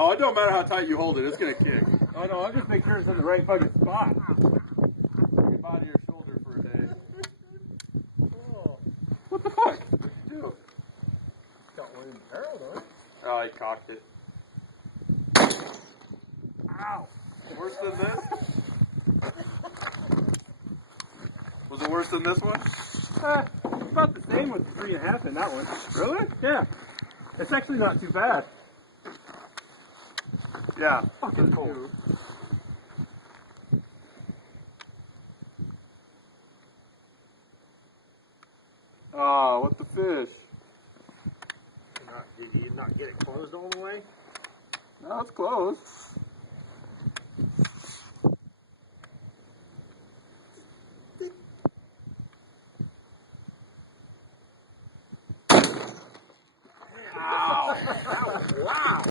Oh, it don't matter how tight you hold it, it's gonna kick. Oh no, I'll just make sure it's in the right fucking spot. Bring it by to your shoulder for a day. Oh, What the fuck? What'd you do? got one in the barrel though. Oh, he cocked it. Ow. Worse than this? Was it worse than this one? About the same with the 3.5 in that one. Really? Yeah. It's actually not too bad. Yeah. Fucking cold. cool. Oh, what the fish? Did you not get it closed all the way? No, it's closed. Ow! Wow!